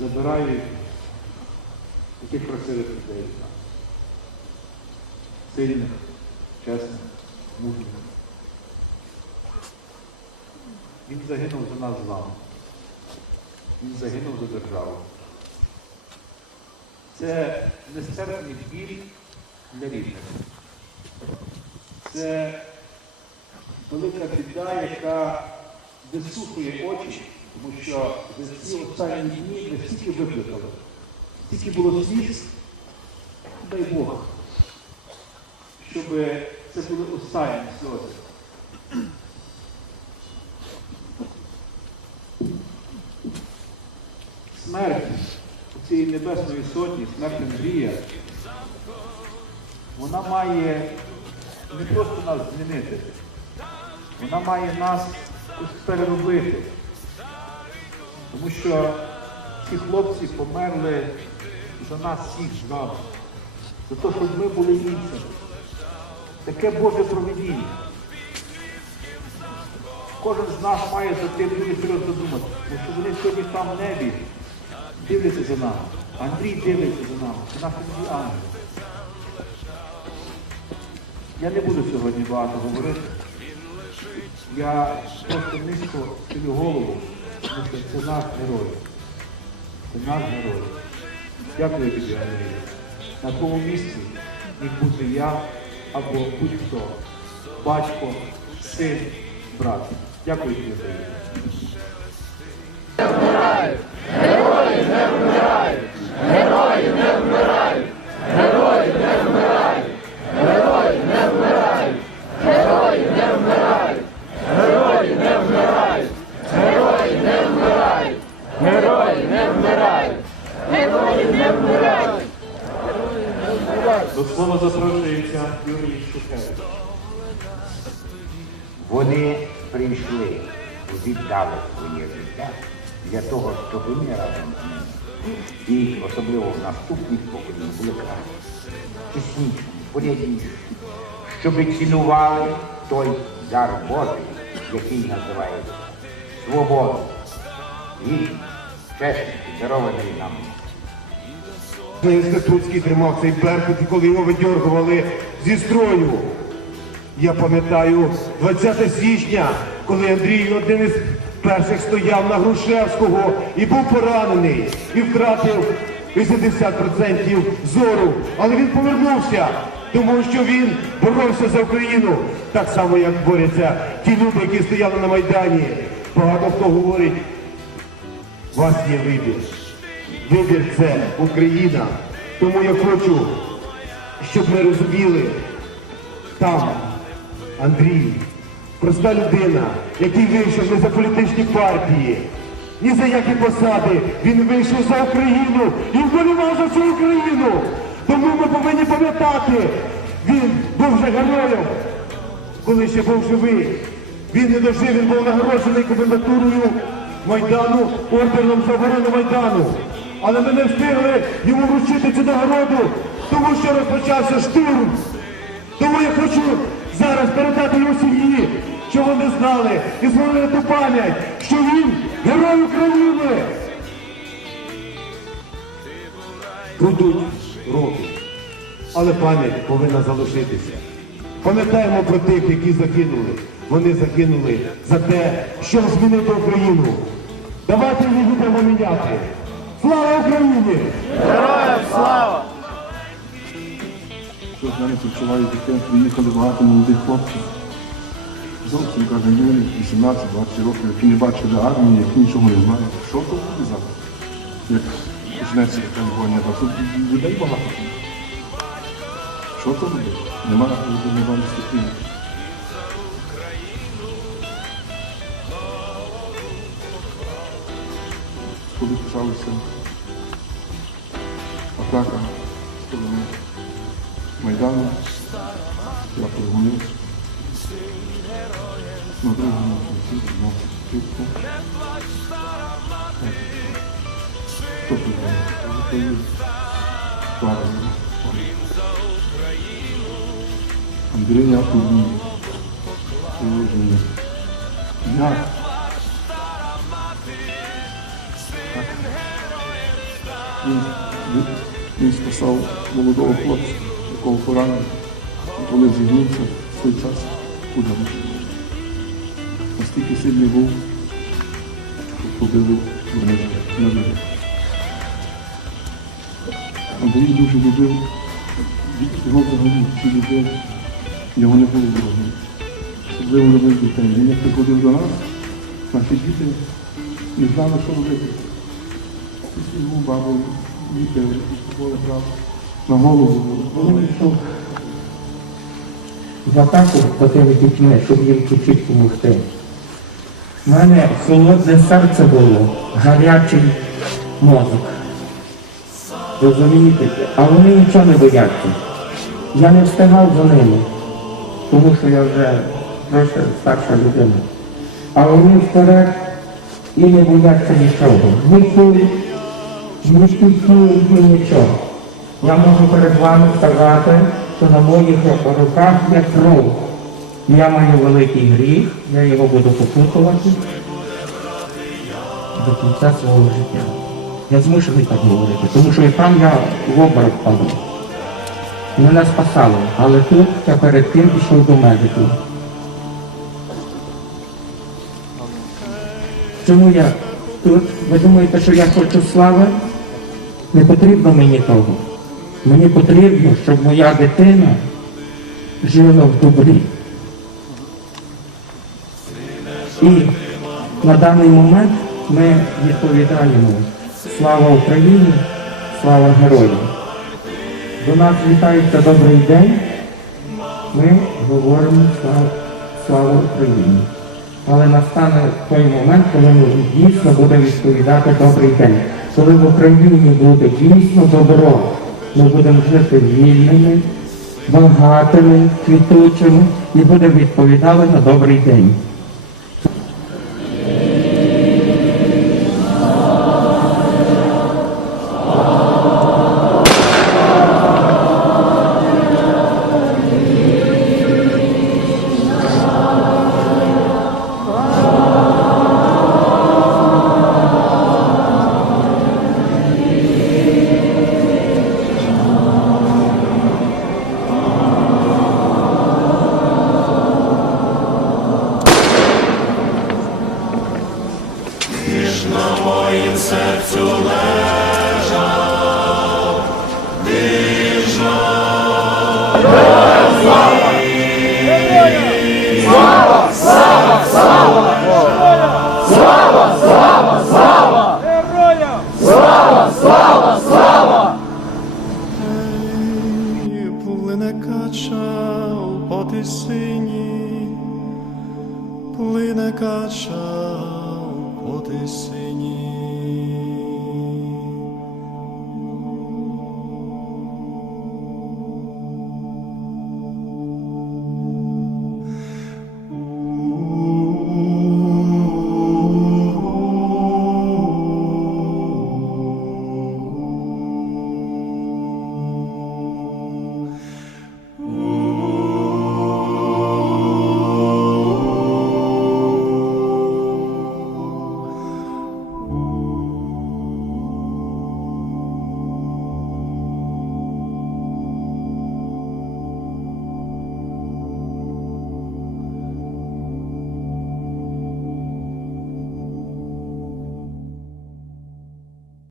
забирають таких красивих людей. Сильних, чесних, мужніх. Він загинув за нас з вами. Він загинув за державу. Це нестерпний біль для рідних. Це велика біда, яка висухує очі, тому що за ці останні дні ми стільки викликали, стільки було сліз, дай Бог, щоб це були останні сльози. Смерть цієї небесної сотні, смерть Андрія, вона має не просто нас змінити, вона має нас переробити. Тому що ці хлопці померли за нас всіх з вами, за те, щоб ми були іншими. Таке Боже проведіння. Кожен з нас має за тим дуже серйозно думати, тому що вони сьогодні там в небі дивляться за нами. Андрій дивиться за нами. Це наш Андрій ангел. Я не буду сьогодні багато говорити. Я просто низько схилю голову, тому що це наш герой. Це наш герой. Дякую тобі, Андрій. На твоєму місці міг бути я або будь-хто. Батько, син, брат. Дякую тобі, Андрій. До Вони прийшли віддали своє життя для того, щоб ми разом з ними, і особливо в наступних поколіннях були краще, чесніші, порядніші, щоб цінували той дар Божий, який називається свобода, гідність, чесність, дарований нам. Інститутський тримав цей беркут, і коли його видьоргували зі строю. Я пам'ятаю 20 січня, коли Андрій один із перших стояв на Грушевського і був поранений, і втратив 80% зору. Але він повернувся, тому що він боровся за Україну, так само, як борються ті люди, які стояли на Майдані. Багато хто говорить, у вас є вибір. Вибір це Україна. Тому я хочу, щоб ми розуміли, там Андрій, проста людина, який вийшов не за політичні партії, ні за які посади. Він вийшов за Україну і вболівав за цю Україну. Тому ми повинні пам'ятати, він був вже героєм, коли ще був живий. Він не дожив, він був нагороджений комендатурою Майдану, орденом за оборону Майдану. Але ми не встигли йому вручити цю нагороду, тому що розпочався штурм. Тому я хочу зараз передати його сім'ї, що вони знали і зловили пам'ять, що він герой України. Пройдуть роки, але пам'ять повинна залишитися. Пам'ятаємо про тих, які загинули. Вони загинули за те, щоб змінити Україну. Давайте її будемо міняти. Слава Україні! Що з мене відчуваю таке, приїхали багато молодих хлопців. Зовсім каже, юні, 18-20 років, які не бачили армії, які нічого не знають. Що то буде зараз? Як почнеться така війна, тут людей багато. Що то буде? Нема людей, нема дисципліни. Коли почалися атака сторони Майдану, я позвонив на другому кінці знову спілку. Хто позвонив? Правильно. Андрій Яковлів. Я Він спасав молодого хлопця якого поранив. Коли зігнувся в той час удар. Настільки сильний був, що побили на землю. Андрій дуже любив, його взагалі всі любили, його не було ворогів. Особливо любив дітей. Він як приходив до нас, наші діти не знали, що робити. І йому бабу і футболи грав на голову. Він в атаку за тими дітьми, щоб їм чуть-чуть допомогти. У мене холодне серце було, гарячий мозок. Розумієте? А вони нічого не бояться. Я не встигав за ними, тому що я вже трошки старша людина. А вони вперед і не бояться нічого. Ні куль, ні ні нічого. Я можу перед вами сказати, що на моїх руках є кров. Я маю великий гріх, я його буду покутувати до кінця свого життя. Я змушений так говорити, тому що і там я в обморок падав. Мене спасали, але тут я перед тим пішов до медиків. Чому я тут? Ви думаєте, що я хочу слави? Не потрібно мені того. Мені потрібно, щоб моя дитина жила в добрі. І на даний момент ми відповідаємо Слава Україні, слава героям. До нас вітається добрий день. Ми говоримо слава, Україні. Але настане той момент, коли ми дійсно будемо відповідати добрий день. Коли в Україні буде дійсно добро, ми будемо жити вільними, багатими, квітучими і будемо відповідати на добрий день. Плине кача по тисині.